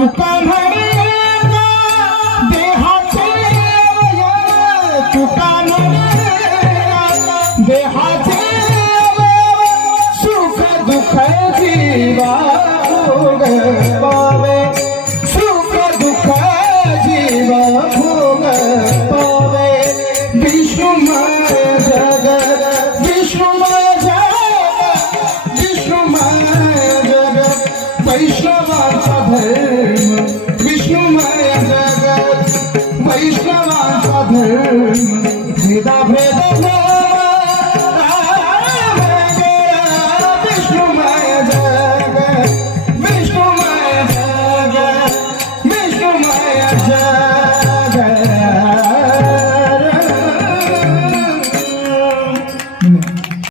Oh, दे सुख दुख जी